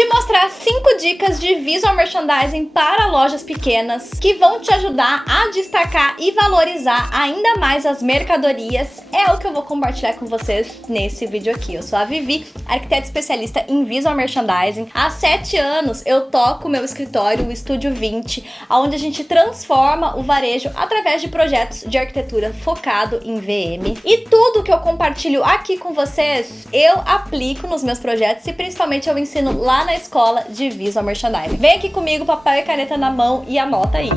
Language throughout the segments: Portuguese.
te mostrar 5 dicas de visual merchandising para lojas pequenas que vão te ajudar a destacar e valorizar ainda mais as mercadorias. É o que eu vou compartilhar com vocês nesse vídeo aqui. Eu sou a Vivi, arquiteta especialista em visual merchandising. Há 7 anos eu toco meu escritório, o Estúdio 20, onde a gente transforma o varejo através de projetos de arquitetura focado em VM. E tudo que eu compartilho aqui com vocês, eu aplico nos meus projetos e principalmente eu ensino lá na escola de visual merchandising. Vem aqui comigo, papel e caneta na mão e anota aí.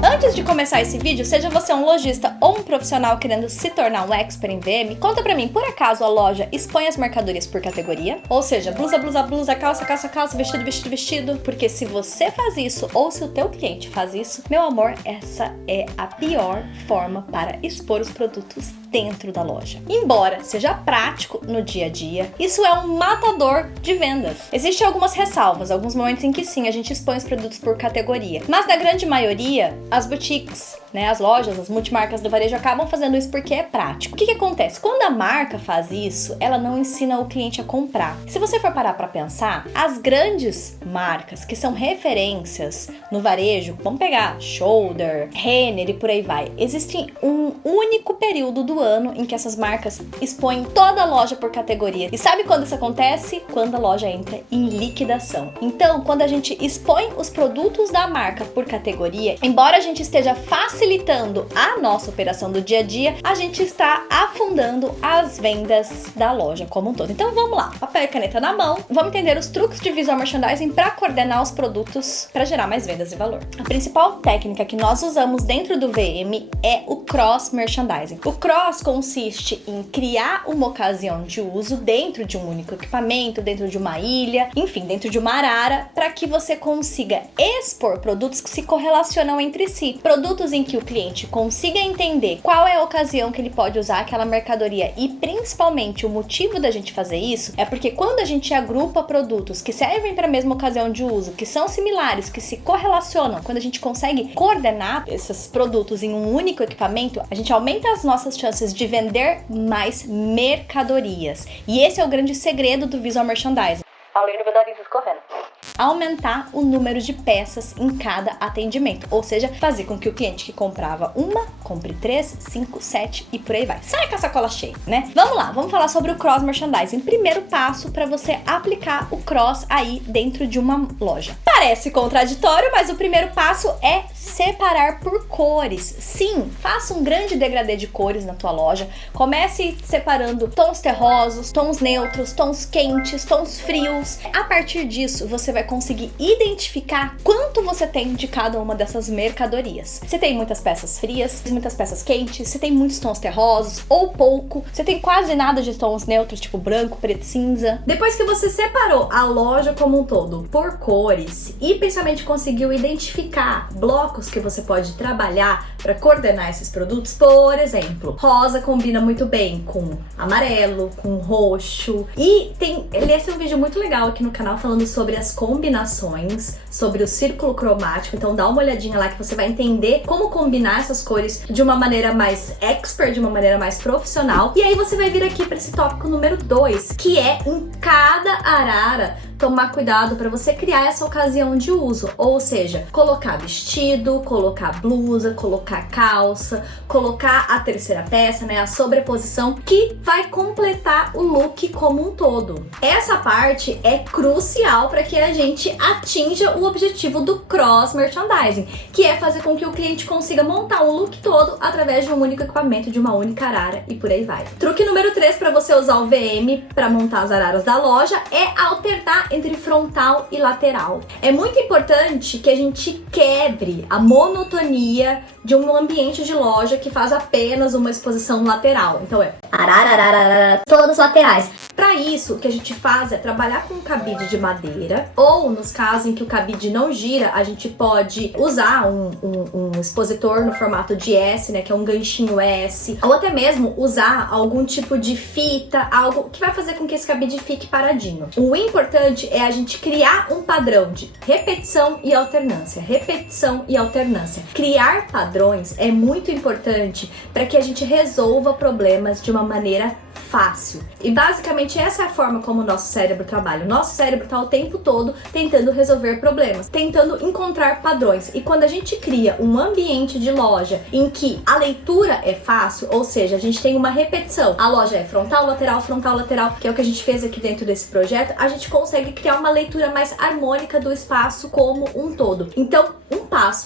Antes de começar esse vídeo, seja você um lojista ou um profissional querendo se tornar um expert em VM, conta pra mim, por acaso a loja expõe as mercadorias por categoria? Ou seja, blusa, blusa, blusa, calça, calça, calça, vestido, vestido, vestido? Porque se você faz isso, ou se o teu cliente faz isso, meu amor, essa é a pior forma para expor os produtos dentro da loja. Embora seja prático no dia a dia, isso é um matador de vendas. Existem algumas ressalvas, alguns momentos em que sim, a gente expõe os produtos por categoria, mas na grande maioria, as boutiques, as lojas, as multimarcas do varejo acabam fazendo isso porque é prático. O que acontece? Quando a marca faz isso, ela não ensina o cliente a comprar. Se você for parar para pensar, as grandes marcas que são referências no varejo, vamos pegar Shoulder, Renner e por aí vai, existe um único período do ano em que essas marcas expõem toda a loja por categoria. E sabe quando isso acontece? Quando a loja entra em liquidação. Então, quando a gente expõe os produtos da marca por categoria, embora a gente esteja facilitando a nossa operação do dia a dia, a gente está afundando as vendas da loja como um todo. Então vamos lá, papel e caneta na mão, vamos entender os truques de visual merchandising para coordenar os produtos para gerar mais vendas e valor. A principal técnica que nós usamos dentro do VM é o cross merchandising. O cross consiste em criar uma ocasião de uso dentro de um único equipamento, dentro de uma ilha, enfim, dentro de uma arara, para que você consiga expor produtos que se correlacionam entre si. Produtos em que o cliente consiga entender qual é a ocasião que ele pode usar aquela mercadoria e principalmente o motivo da gente fazer isso é porque quando a gente agrupa produtos que servem para a mesma ocasião de uso, que são similares, que se correlacionam, quando a gente consegue coordenar esses produtos em um único equipamento, a gente aumenta as nossas chances de vender mais mercadorias. E esse é o grande segredo do visual merchandising. Falei no meu nariz escorrendo. Aumentar o número de peças em cada atendimento, ou seja, fazer com que o cliente que comprava uma, compre 3, 5, 7 e por aí vai. Sai com a sacola cheia, né? Vamos lá, vamos falar sobre o cross merchandising. Primeiro passo para você aplicar o cross aí dentro de uma loja. Parece contraditório, mas o primeiro passo é separar por cores. Sim, faça um grande degradê de cores na tua loja. Comece separando tons terrosos, tons neutros, tons quentes, tons frios. A partir disso, você vai conseguir identificar quanto você tem de cada uma dessas mercadorias. Você tem muitas peças frias, muitas peças quentes, você tem muitos tons terrosos ou pouco, você tem quase nada de tons neutros, tipo branco, preto, cinza. Depois que você separou a loja como um todo por cores e principalmente conseguiu identificar blocos que você pode trabalhar para coordenar esses produtos, por exemplo, rosa combina muito bem com amarelo, com roxo, e esse é um vídeo muito legal aqui no canal falando sobre as combinações, sobre o círculo cromático, então dá uma olhadinha lá que você vai entender como combinar essas cores de uma maneira mais expert, de uma maneira mais profissional. E aí você vai vir aqui para esse tópico número 2, que é em cada arara tomar cuidado para você criar essa ocasião de uso, ou seja, colocar vestido, colocar blusa, colocar calça, colocar a terceira peça, a sobreposição que vai completar o look como um todo. Essa parte é crucial para que a gente atinja o objetivo do cross merchandising, que é fazer com que o cliente consiga montar o look todo através de um único equipamento, de uma única arara e por aí vai. Truque número 3 para você usar o VM para montar as araras da loja é alternar entre frontal e lateral. É muito importante que a gente quebre a monotonia de um ambiente de loja que faz apenas uma exposição lateral. Então é ararararara, todas laterais. Para isso, o que a gente faz é trabalhar com um cabide de madeira, ou nos casos em que o cabide não gira, a gente pode usar um expositor no formato de S, que é um ganchinho S, ou até mesmo usar algum tipo de fita, algo que vai fazer com que esse cabide fique paradinho. O importante é a gente criar um padrão de repetição e alternância, repetição e alternância. Criar padrões é muito importante para que a gente resolva problemas de uma maneira fácil. E basicamente essa é a forma como o nosso cérebro trabalha. O nosso cérebro está o tempo todo tentando resolver problemas, tentando encontrar padrões. E quando a gente cria um ambiente de loja em que a leitura é fácil, ou seja, a gente tem uma repetição, a loja é frontal, lateral, que é o que a gente fez aqui dentro desse projeto, a gente consegue criar uma leitura mais harmônica do espaço como um todo. Então,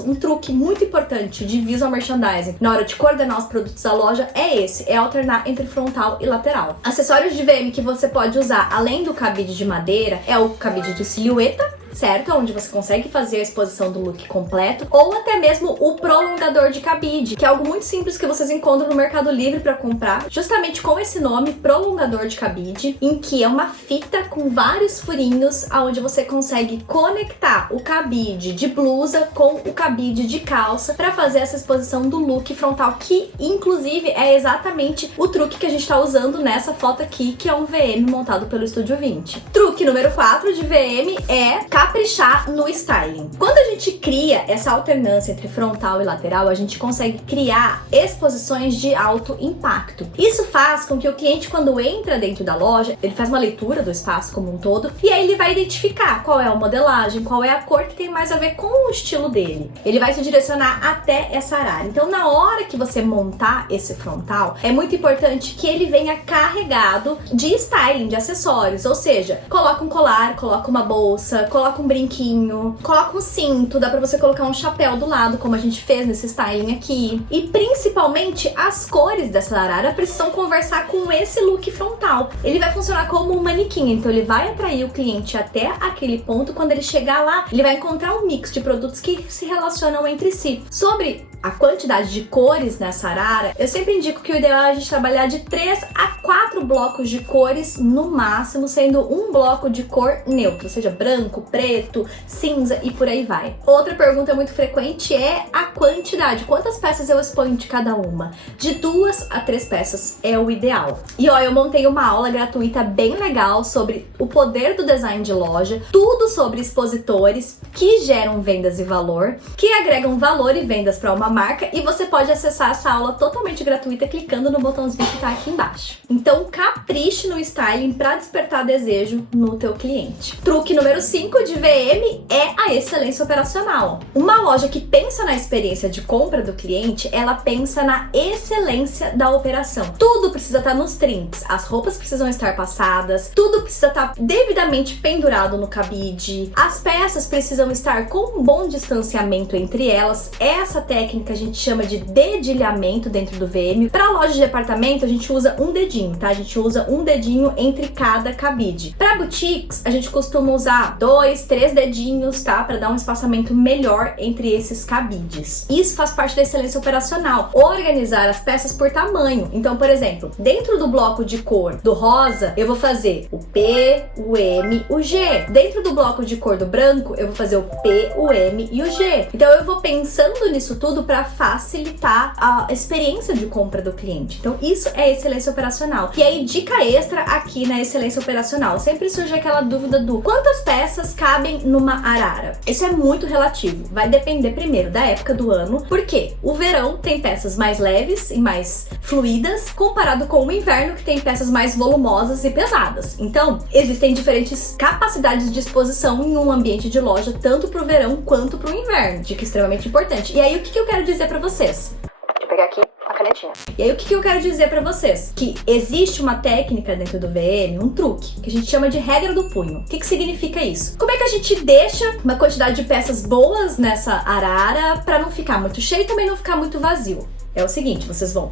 um truque muito importante de visual merchandising na hora de coordenar os produtos da loja é esse, é alternar entre frontal e lateral. Acessórios de VM que você pode usar além do cabide de madeira é o cabide de silhueta, certo? Onde você consegue fazer a exposição do look completo, ou até mesmo o prolongador de cabide, que é algo muito simples que vocês encontram no Mercado Livre para comprar, justamente com esse nome, prolongador de cabide, em que é uma fita com vários furinhos, aonde você consegue conectar o cabide de blusa com o cabide de calça para fazer essa exposição do look frontal, que inclusive é exatamente o truque que a gente está usando nessa foto aqui, que é um VM montado pelo Estúdio 20. Truque número 4 de VM é caprichar no styling. Quando a gente cria essa alternância entre frontal e lateral, a gente consegue criar exposições de alto impacto. Isso faz com que o cliente, quando entra dentro da loja, ele faz uma leitura do espaço como um todo, e aí ele vai identificar qual é a modelagem, qual é a cor que tem mais a ver com o estilo dele. Ele vai se direcionar até essa área. Então, na hora que você montar esse frontal, é muito importante que ele venha carregado de styling, de acessórios, ou seja, coloca um colar, coloca uma bolsa, coloca um brinquinho, coloca um cinto, dá pra você colocar um chapéu do lado, como a gente fez nesse styling aqui. E principalmente as cores dessa arara precisam conversar com esse look frontal. Ele vai funcionar como um manequim, então ele vai atrair o cliente até aquele ponto. Quando ele chegar lá, ele vai encontrar um mix de produtos que se relacionam entre si. Sobre a quantidade de cores nessa arara, eu sempre indico que o ideal é a gente trabalhar de 3 a 4 blocos de cores no máximo, sendo um bloco de cor neutra, seja branco, preto, cinza e por aí vai. Outra pergunta muito frequente é a quantidade. Quantas peças eu exponho de cada uma? De 2 a 3 peças é o ideal. E ó, eu montei uma aula gratuita bem legal sobre o poder do design de loja, tudo sobre expositores que geram vendas e valor, que agregam valor e vendas para uma marca, e você pode acessar essa aula totalmente gratuita clicando no botãozinho que tá aqui embaixo. Então, capriche no styling para despertar desejo no teu cliente. Truque número 5 de VM é a excelência operacional. Uma loja que pensa na experiência de compra do cliente, ela pensa na excelência da operação. Tudo precisa estar nos trinks, as roupas precisam estar passadas, tudo precisa estar devidamente pendurado no cabide, as peças precisam estar com um bom distanciamento entre elas. Essa técnica a gente chama de dedilhamento dentro do VM. Para loja de departamento, a gente usa um dedinho, tá? A gente usa um dedinho entre cada cabide. Para boutiques, a gente costuma usar 2, 3 dedinhos, tá? Para dar um espaçamento melhor entre esses cabides. Isso faz parte da excelência operacional. Organizar as peças por tamanho. Então, por exemplo, dentro do bloco de cor do rosa, eu vou fazer o P, o M, o G. Dentro do bloco de cor do branco, eu vou fazer o P, o M e o G. Então, eu vou pensando nisso tudo para facilitar a experiência de compra do cliente. Então, isso é excelência operacional. E aí, dica extra aqui na excelência operacional. Sempre surge aquela dúvida do quantas peças cabem numa arara. Isso é muito relativo. Vai depender primeiro da época do ano, porque o verão tem peças mais leves e mais fluidas, comparado com o inverno, que tem peças mais volumosas e pesadas. Então, existem diferentes capacidades de exposição em um ambiente de loja, tanto para o verão quanto para o inverno. Dica extremamente importante. E aí, o que eu quero dizer para vocês? Deixa eu pegar aqui a canetinha. E aí, o que eu quero dizer pra vocês? Que existe uma técnica dentro do VM, um truque, que a gente chama de regra do punho. O que significa isso? Como é que a gente deixa uma quantidade de peças boas nessa arara pra não ficar muito cheio e também não ficar muito vazio? É o seguinte, vocês vão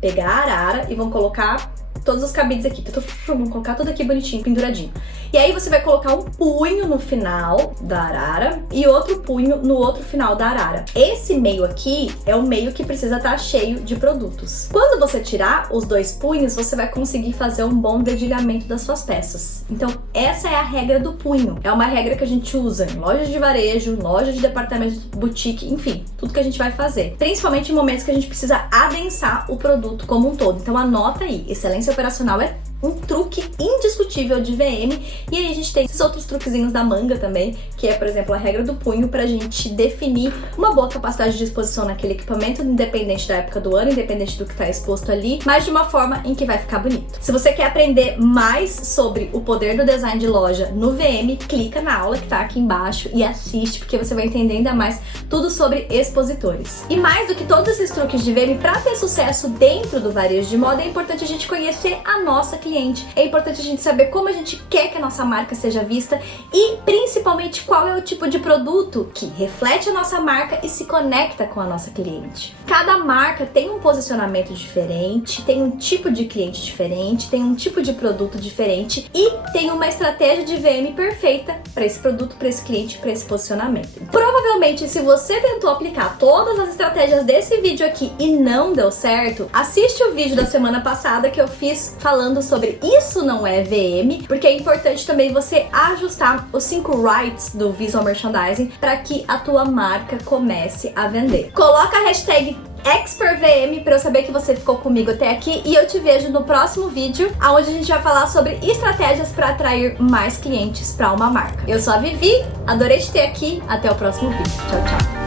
pegar a arara e vão colocar todos os cabides aqui. Vamos colocar tudo aqui bonitinho, penduradinho. E aí você vai colocar um punho no final da arara e outro punho no outro final da arara. Esse meio aqui é o meio que precisa estar cheio de produtos. Quando você tirar os 2 punhos, você vai conseguir fazer um bom dedilhamento das suas peças. Então, essa é a regra do punho. É uma regra que a gente usa em lojas de varejo, lojas de departamento, boutique, enfim, tudo que a gente vai fazer. Principalmente em momentos que a gente precisa adensar o produto como um todo. Então, anota aí, excelência operacional é um truque indiscutível de VM. E aí a gente tem esses outros truquezinhos da manga também, que é, por exemplo, a regra do punho, pra gente definir uma boa capacidade de exposição naquele equipamento, independente da época do ano, independente do que tá exposto ali, mas de uma forma em que vai ficar bonito. Se você quer aprender mais sobre o poder do design de loja no VM, clica na aula que tá aqui embaixo e assiste, porque você vai entender ainda mais tudo sobre expositores. E mais do que todos esses truques de VM, pra ter sucesso dentro do varejo de moda, é importante a gente conhecer a nossa cliente, é importante a gente saber como a gente quer que a nossa marca seja vista e principalmente qual é o tipo de produto que reflete a nossa marca e se conecta com a nossa cliente. Cada marca tem um posicionamento diferente, tem um tipo de cliente diferente, tem um tipo de produto diferente e tem uma estratégia de VM perfeita para esse produto, para esse cliente, para esse posicionamento. Provavelmente, se você tentou aplicar todas as estratégias desse vídeo aqui e não deu certo, assiste o vídeo da semana passada que eu fiz falando sobre isso não é VM, porque é importante também você ajustar os 5 rights do Visual Merchandising para que a tua marca comece a vender. Coloca a hashtag ExpertVM para eu saber que você ficou comigo até aqui e eu te vejo no próximo vídeo, onde a gente vai falar sobre estratégias para atrair mais clientes para uma marca. Eu sou a Vivi, adorei te ter aqui, até o próximo vídeo. Tchau, tchau!